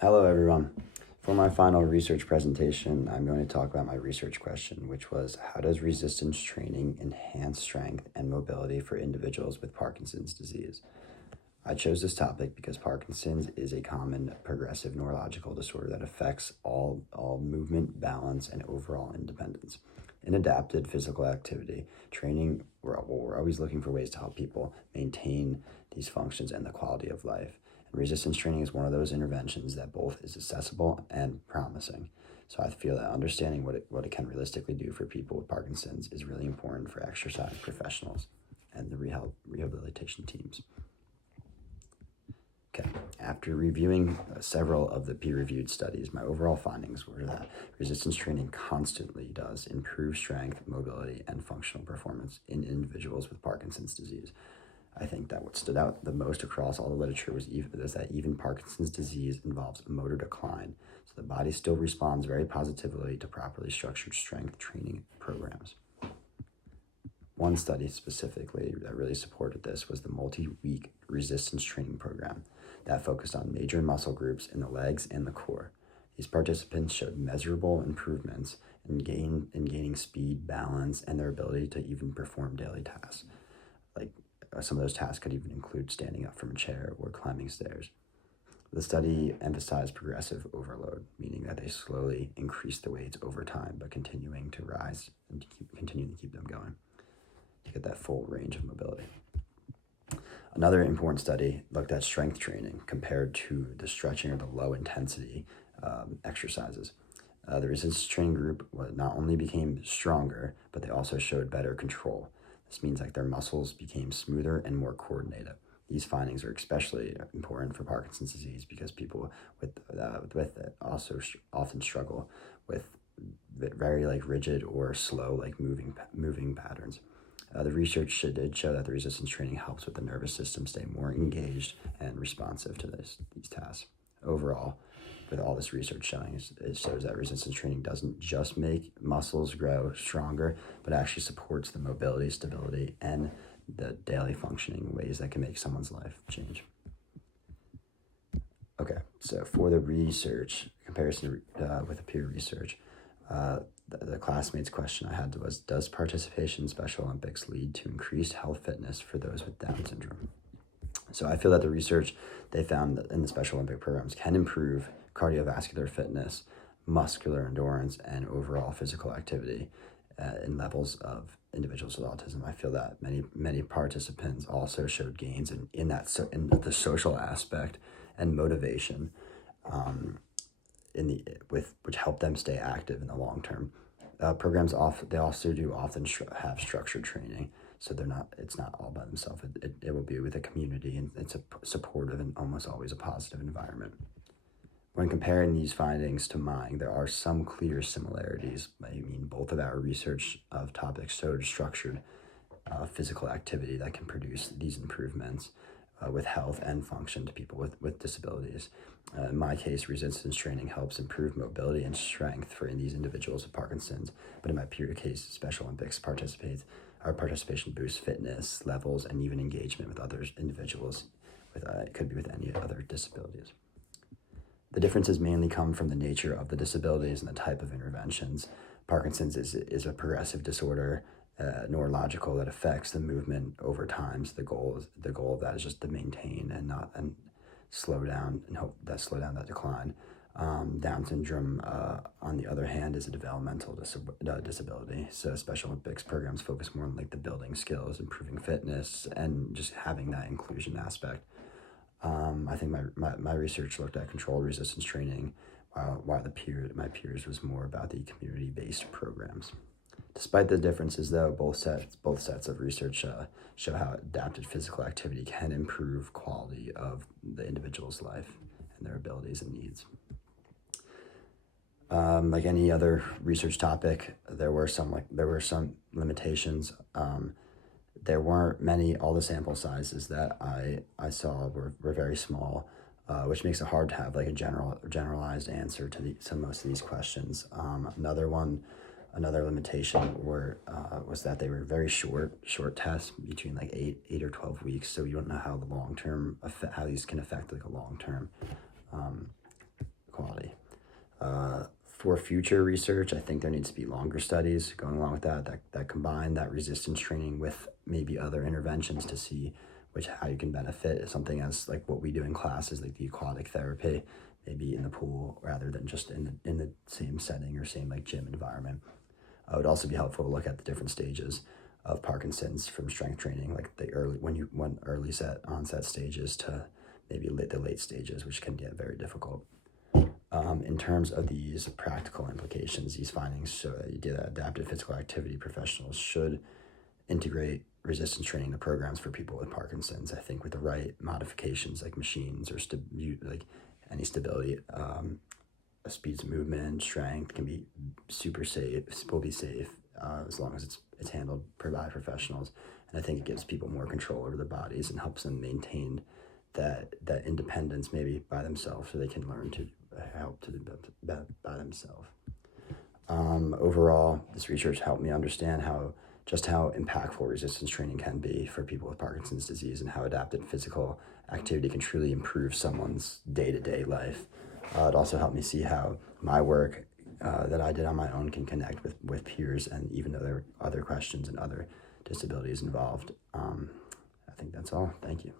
Hello, everyone. For my final research presentation, I'm going to talk about my research question, which was how does resistance training enhance strength and mobility for individuals with Parkinson's disease? I chose this topic because Parkinson's is a common progressive neurological disorder that affects all movement, balance, and overall independence. In adapted physical activity training, we're always looking for ways to help people maintain these functions and the quality of life. And resistance training is one of those interventions that both is accessible and promising. So I feel that understanding what it can realistically do for people with Parkinson's is really important for exercise professionals and the rehabilitation teams. Okay, after reviewing several of the peer-reviewed studies, my overall findings were that resistance training constantly does improve strength, mobility, and functional performance in individuals with Parkinson's disease. I think that what stood out the most across all the literature was that even Parkinson's disease involves a motor decline, so the body still responds very positively to properly structured strength training programs. One study specifically that really supported this was the multi-week resistance training program that focused on major muscle groups in the legs and the core. These participants showed measurable improvements in gaining speed, balance, and their ability to even perform daily tasks. Like some of those tasks could even include standing up from a chair or climbing stairs. The study emphasized progressive overload, meaning that they slowly increased the weights over time, but continuing to rise and continuing to keep them going to get that full range of mobility. Another important study looked at strength training compared to the stretching or the low intensity exercises. The resistance training group not only became stronger, but they also showed better control. This means like their muscles became smoother and more coordinated. These findings are especially important for Parkinson's disease because people with it also often struggle with very rigid or slow moving patterns. The research did show that the resistance training helps with the nervous system stay more engaged and responsive to these tasks. Overall, with all this research showing, it shows that resistance training doesn't just make muscles grow stronger, but actually supports the mobility, stability, and the daily functioning ways that can make someone's life change. Okay, so for the research, comparison with the peer research, the classmates' question I had was, does participation in Special Olympics lead to increased health fitness for those with Down syndrome? So I feel that the research they found that in the Special Olympic programs can improve cardiovascular fitness, muscular endurance, and overall physical activity in levels of individuals with autism. I feel that many participants also showed gains in the social aspect and motivation, which help them stay active in the long term. Programs they also do often have structured training, so it's not all by themselves. It will be with a community, and it's a supportive and almost always a positive environment. When comparing these findings to mine, there are some clear similarities. I mean, both of our research of topics showed structured physical activity that can produce these improvements with health and function to people with disabilities. In my case, resistance training helps improve mobility and strength for these individuals with Parkinson's, but in my peer case, Special Olympics participation boosts fitness levels and even engagement with other individuals it could be with any other disabilities. The differences mainly come from the nature of the disabilities and the type of interventions. Parkinson's is a progressive disorder, neurological, that affects the movement over time. So the goal of that is just to maintain and slow down and hope that slow down that decline. Down syndrome, on the other hand, is a developmental disability. So Special Olympics programs focus more on the building skills, improving fitness, and just having that inclusion aspect. I think my research looked at controlled resistance training, while my peers was more about the community-based programs. Despite the differences, though, both sets of research show how adapted physical activity can improve quality of the individual's life and their abilities and needs. Like any other research topic, there were some limitations. There weren't many. All the sample sizes that I saw were very small, which makes it hard to have a generalized answer to most of these questions. Another limitation was that they were very short tests, between 8 or 12 weeks. So you don't know how how these can affect a long term For future research, I think there needs to be longer studies going along with that combine that resistance training with maybe other interventions to see how you can benefit. Something as like what we do in classes, like the aquatic therapy, maybe in the pool rather than just in the same setting or same like gym environment. It would also be helpful to look at the different stages of Parkinson's from strength training, like the early onset stages to maybe the late stages, which can get very difficult. In terms of these practical implications, these findings show that adaptive physical activity professionals should integrate resistance training into programs for people with Parkinson's. I think with the right modifications like machines or like any stability, speeds of movement, strength can be super safe, will be safe as long as it's handled by professionals. And I think it gives people more control over their bodies and helps them maintain that independence maybe by themselves so they can learn to help to do that by themselves. Overall, this research helped me understand how impactful resistance training can be for people with Parkinson's disease and how adaptive physical activity can truly improve someone's day-to-day life. It also helped me see how my work that I did on my own can connect with peers, and even though there were other questions and other disabilities involved. I think that's all. Thank you.